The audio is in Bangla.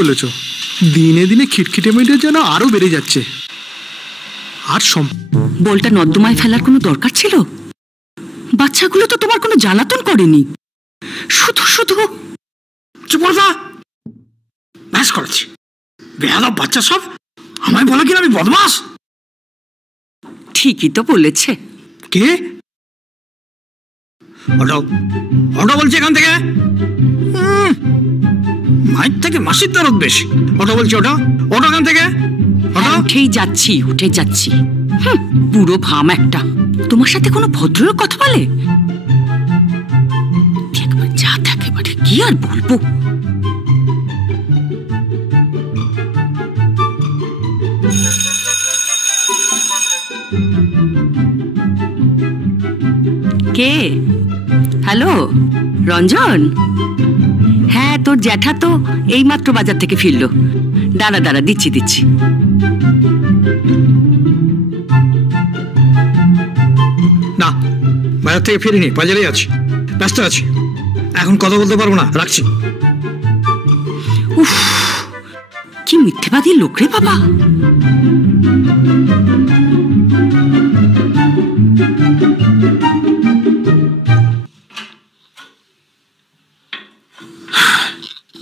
বলেছ, দিনে দিনে খিটখিটে মেয়েটা যেন আরো বেড়ে যাচ্ছে। আর বলটা নর্দমায় ফেলার কোনো দরকার ছিল? বাচ্চাগুলো তো তোমার কোনো জ্বালাতন করেনি, শুধু শুধু। চুপ করো, ব্যাস করেছি। বেয়াদব বাচ্চা সব, আমায় বলে কিনা আমি বদমাস। ঠিকই তো বলেছে। কে? অটো, অটো বলছে এখান থেকে। মায়ের থেকে মাসির দরদ বেশি। অটো বলছে, ওটা অটো এখান থেকে। উঠেই যাচ্ছি, উঠে যাচ্ছি। পুরো ভাম একটা। তোমার সাথে কোনো ভদ্রলোক কথা বলে? একবার যা থাকে বাড়ি, কি আর বলবো। কে? হ্যালো, রঞ্জন? হ্যাঁ, তোর জ্যাঠা তো এইমাত্র বাজার থেকে ফিরলো। দাঁড়া দাঁড়া, দিচ্ছি দিচ্ছি। না, বাজার থেকে ফিরিনি, বাজারেই আছি, ব্যস্ত আছি, এখন কথা বলতে পারবো না, রাখছি। উফ, কি মিথ্যেবাদী লোক রে বাবা।